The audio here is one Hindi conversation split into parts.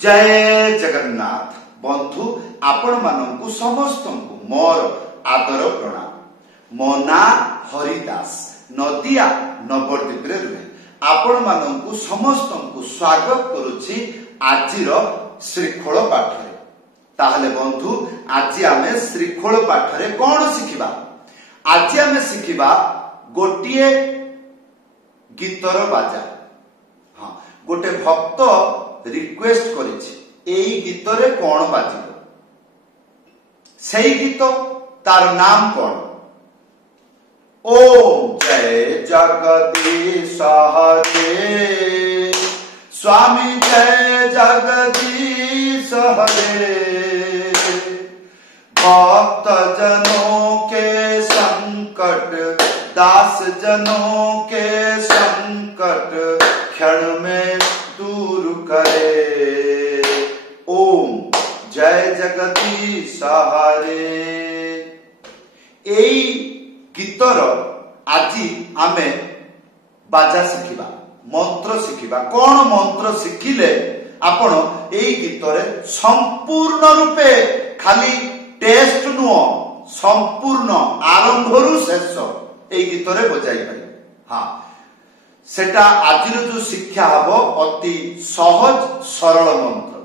जय जगन्नाथ बंधु आपण मानंकु समस्त मोर आदर प्रणाम। मो ना हरिदास नदिया नवद्वीप रे रुहे आपण मानंकु समस्त स्वागत करुछि आजिर श्रीखोल पाठ रे। ताहले बंधु आज आमे श्रीखोल पाठ रे कोन शिखिबा? आज आमे शिखिबा गोटिए गीतर बाजा। हाँ, गोटे भक्त रिक्वेस्ट करिछि एई गीतरे कोन बाजिबो, सेई गीत तार नाम कोन? ओम जय जगदीश हरे स्वामी जय जगदीश हरे। भक्त जनों के संकट दास जनों के संकट क्षण में दूर करे। ओम जय जगदीश हरे। एई गीतर आजी आमे बाजा शिखिबा, मंत्र शिखिबा। कौन मंत्र शिखिले आपण एई गीतरे संपूर्ण रूपे खाली टेस्ट नुह संपूर्ण आरंभरू शेष एई गीतरे बजाई पारे। हाँ, सेटा आजिर जो शिक्षा हबो अति सहज सरल मंत्र।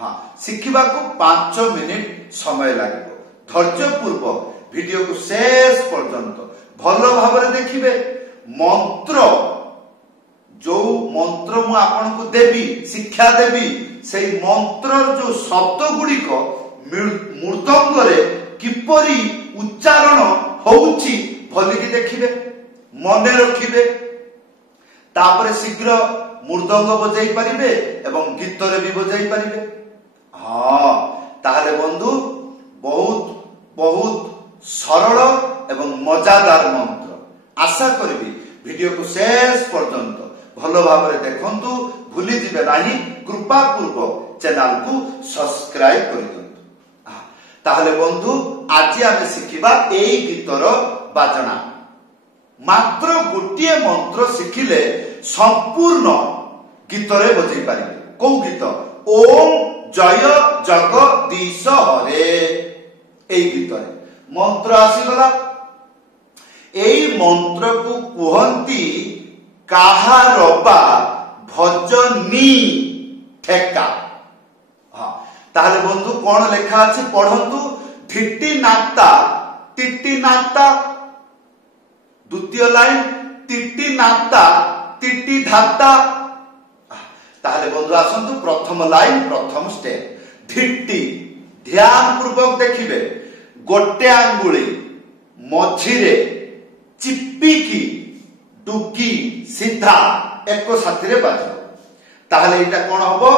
हाँ, शिखिबा को 5 मिनिट समय लागिबो। धैर्य पूर्वक वीडियो को शेष पर्यंत भलो भाबरे देखिबे। मंत्र जो मंत्र मु आपन को देबी शिक्षा देबी सेई मंत्र जो शब्द गुड़िक मृदंग रे किपरि उच्चारण होउची भलिकी देखिबे, मने रखिबे। तापर शीघ्र मृदंग बजाई पारिबे एवं गीतरे भी बजाई पारिबे। हाँ, ताहले बंधु बहुत बहुत सरल एवं मजादार मंत्र। आशा करिबी वीडियो को शेष पर्यंत भलो भाबरे देखंतु, भूली जिबे नाही। कृपा पूर्वक चैनल को सब्सक्राइब करि दियंतु। ताहले बंधु आज आमे शिखिबा एई गीतर बाजना। मात्र गोटिए मंत्र शिखिले संपूर्ण गीतरे बजाई पारिबे। को गीत? ओम जय जगदीश हरे। एई गीतरे मंत्र आसीगला। एई मंत्र को कुहंती काहारबा भजनी ठेका। हाँ, ताहले बंधु कौन लेखा अछि पढ़ंतु। धिट्टी नाता तिट्टी नाता, द्वितीय लाइन तिट्टी नाता तिट्टी धाता। ताहले बंधु आसंतु प्रथम लाइन प्रथम स्टेप। धिट्टी ध्यान पूर्वक देखिबे। गोटे आंगुली मझिरे चिप्पिकी डुगी सीधा एक साथी रे बाजो। ताहले एटा कोन हबो?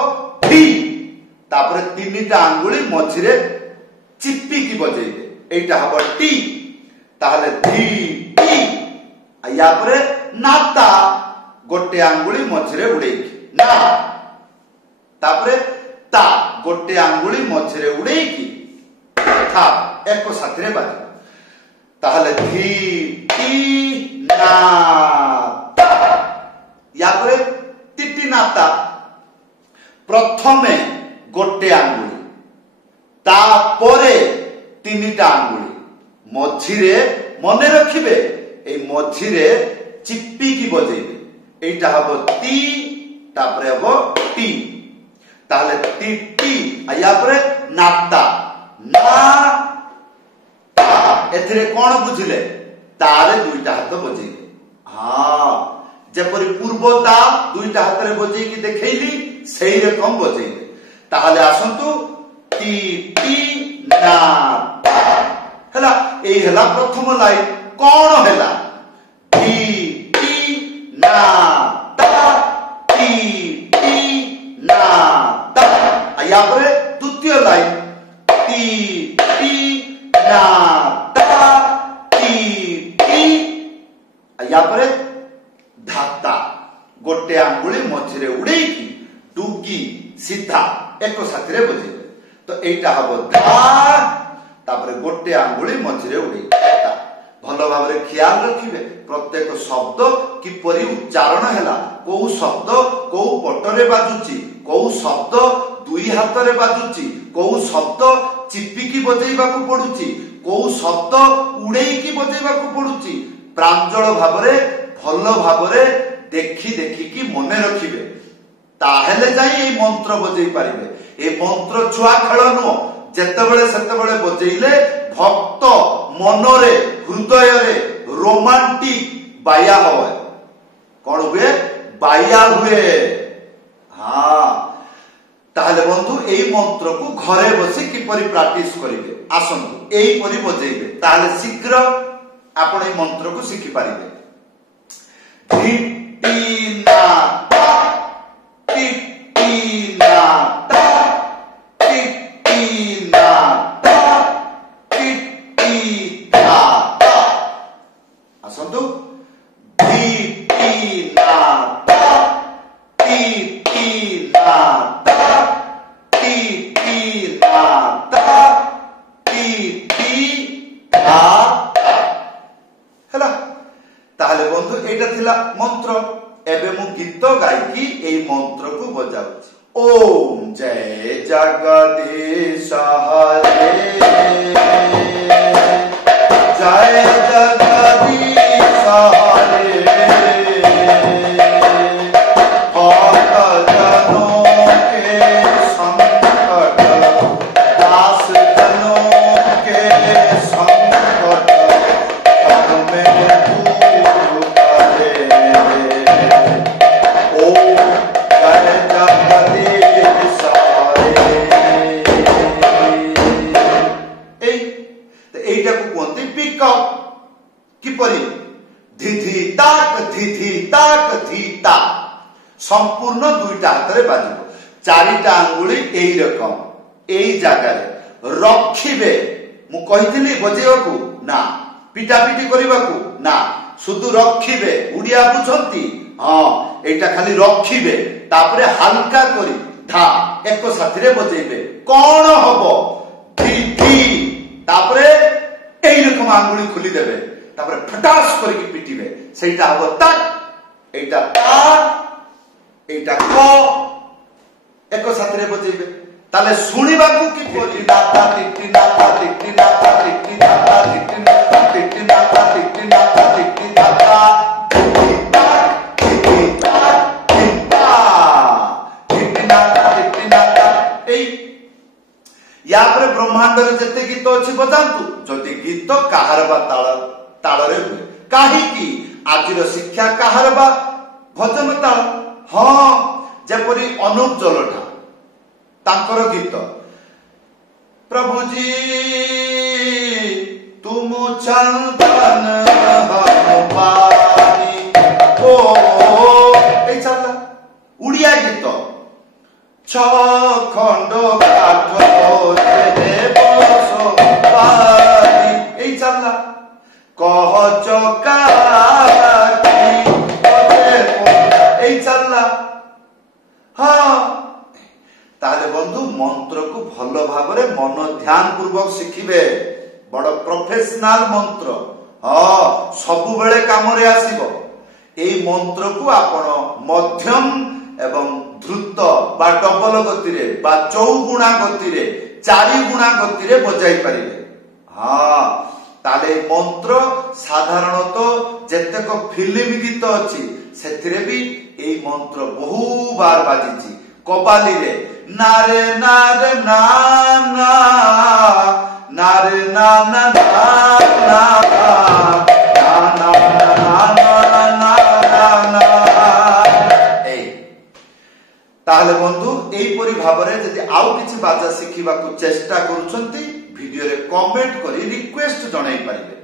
धी। तापर तीनटा आंगुली मझिरे चिप्पिकी बजेइबे, एटा हबो टी। ताहले धी टी। या परे नाता गोटे आंगुली मझिरे उड़ेकी ना। तापरे ता गोटे आंगुली मझिरे उड़ेकी था एक साथी रे बाजो। ताहले धी टी ना ता। या परे तिटी नाता प्रथमे गोटे आंगुली तापरे तीनटा आंगुली मझिरे मने रखिबे ए मझिरे चिप्पी की बजेइबे। एटा हबो ती तापरे हबो टी। ताहले टी टी। या परे नाता ना ता। एथिरे कोन बुझिले? तारे दुईटा हाथ बजेइबे। हाँ, जेपरि पूर्वता दुईटा हाथ रे बजेई की देखैली सेही रकम बजेइबे। ताहले आसंतु टी टी ना ता हला। एई हला प्रथम लाइन। कोन हला? टी टी ना ता टी टी ना ता। या परे द्वितीय लाइन टी टी ना ता टी टी। या परे धाता गोटे आंगुली मझिरे उड़ेकी डुगी सीधा एक साथी रे बजेइबे। तो एटा हबो धा। तापर गोटे आंगुली मझिरे उड़ेकी ता। भलो भाबरे ख्याल रखिबे प्रत्येक शब्द किपरि उच्चारण हैला, को शब्द को पटरे बाजुची, को शब्द दुई ଦୁଇ ହାତରେ ବାଜୁଛି, କୋଉ ଶବ୍ଦ ଚିପିକି ବଜେଇବାକୁ ପଡୁଛି, କୋଉ ଶବ୍ଦ ଉଡେଇକି ବଜେଇବାକୁ ପଡୁଛି, ପ୍ରାଞ୍ଜଳ ଭାବରେ ଭଲ ଭାବରେ ଦେଖିକି ମନେ ରଖିବେ, ତାହେଲେ ଯାଇ এই ମନ୍ତ୍ର ବଜେଇ ପାରିବେ। এই ମନ୍ତ୍ର ଛୁଆ ଖେଳ ନୁହଁ, ଯେତେବେଳେ ସେତେବେଳେ ବଜେଇଲେ ଭକ୍ତ ମନରେ ହୃଦୟରେ ରୋମାଣ୍ଟିକ ବାୟା ହୁଏ। କଣ ହୁଏ? ବାୟା ହୁଏ। ହଁ, তাহলে বন্ধু এই মন্ত্রকু ঘরে বসে কিপরি প্র্যাকটিস করিবে, আসন্তু এইপরি বজেইবে, তাহলে শীঘ্র আপন এই মন্ত্রকু শিখি পারিবে। ধিটি না তা টিটি না তা টিটি না তা টিটি না তা, আসন্তু ধিটি না তা টিটি না তা টিটি না তা টিটি না ହେଲା। তাহলে বন্ধু এইটা ଥିଲା মন্ত্র। এবে মু গীত গাইকি এই মন্ত্রকু বজাউছি। ওম জয় জগদীশ হরে, জয় জগদীশ হরে, ভক্ত জনों के संकट, दास जनों के संकट हमें दूर करे। ओम जय जगदीश हरे। এইটাକୁ କୁହନ୍ତି ପିକଅପ୍। কিপরি? ধিধি তাক ধিধি তাক ধিতা, সম্পূর্ণ দুইটা হাତରେ বাজিব। চারিটা আঙ্গুଳି এই রকম এই জায়গায় রখিবে। ମୁଁ କହିଥିଲି ବଜେଇବାକୁ ନା, ପିଟାପିଟି କରିବାକୁ ନା, শুধু রখিবে। উড়িয়া বুঝନ୍ତି? ହଁ, এইটা খালি রখিবে, তারপরে হালকা করি ধা এক সাথীরে বজেইবে। কোন হব? ধিধি, তারপরে এইরকম আঙ্গুলি খুলি দেবে, তারপরে ফটাস করে পিটিবে, সেইটা হবো তাক, এইটা তা, এইটা ক, এক সাথে বজেইবে। তাহলে শুনিবাকু কি টিটি নাতা টিটি নাতা টিটি নাতা টিটি নাতা টিটি নাতা টিটি নাতা টিটি নাতা টিটি নাতা টিটি তাক টিটি তাক টিটা টিটি নাতা টিটি নাতা। এই या पर ब्रह्मांड जेते गीत अच्छी बजातु, जदि गीत काहार बा ताଳରେ हुए, काहीकि आजिर शिक्षा काहार बा भजन ताल। हाँ, जेपरी अनुप जलोटा तांकर गीत, प्रभु जी तुम चंदन हम पानी, ओ এই চালা উড়িয়া গীত। খন্ড কাঠ এই চাল্লা কহ চকা এই চাল্লা। হ্যাঁ, তাহলে বন্ধু মন্ত্রকু ভাল ভাবে মন ধ্যান পূর্বক শিখিবে। বড় প্রফেশনাল মন্ত্র, হ্যাঁ সবুবেলে কামরে আসিব। এই মন্ত্রকু আপন মধ্যম এবং দ্রুত বা ডবল গতিরে বা চৌগুণা গতিরে চারিগুণা গতিরে বজাই পারিবে। হ্যাঁ, তাহলে মন্ত্র সাধারণত যেতেক ফিল্ম গীত ଅଛି ସେଥିରେ ବି এই মন্ত্র বহুবার বাজিছি। কপালিরে নারে নারে না না নারে না না না না না। তাহলে বন্ধু এইপরি ভাবে যদি আউ কিছু বাজা শিখিବାକୁ চেষ্টা করুଛନ୍ତି ভিডিওরে কমেন্ট করে রিকোয়েস্ট জনাই পারিবে।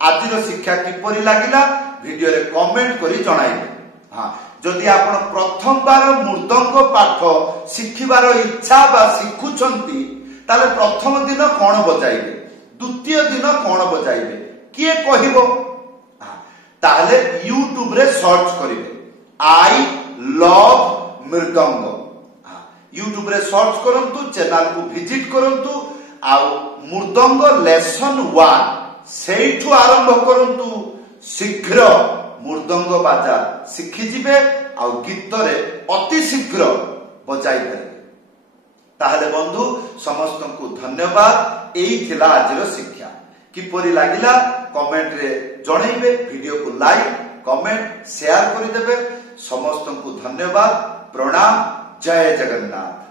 আজির শিক্ষা কিপরি লাগিলা ভিডিওরে কমেন্ট করে জনাইবে। হ্যাঁ, যদি আপন প্রথমবার মৃদঙ্গ পাঠ শিখিবার ইচ্ছা বা শিখুଛନ୍ତି তাহলে প্রথম দিন কোন বজাইবে, দ্বিতীয় দিন কোন বজাইবে কিয়ে কহিব? তাহলে ইউটিউব রে সার্চ করিবে আই লভ মৃদঙ্গ। यूट्यूब रे सर्च करंतु, चैनल को विजिट करंतु, आउ मृदंग लेसन 1 सेठु आरंभ करंतु। शीघ्र मृदंग बाजा शिखि जिवे, आउ गीत रे अति शीघ्र बजाई पारे। ताहले बंधु समस्त को धन्यवाद। यही थिला आजिर शिक्षा। किपरि लागिला कमेंट रे जणैबे, वीडियो को लाइक कमेंट शेयर करिदेबे। समस्त को धन्यवाद। प्रणाम। जय जगन्नाथ।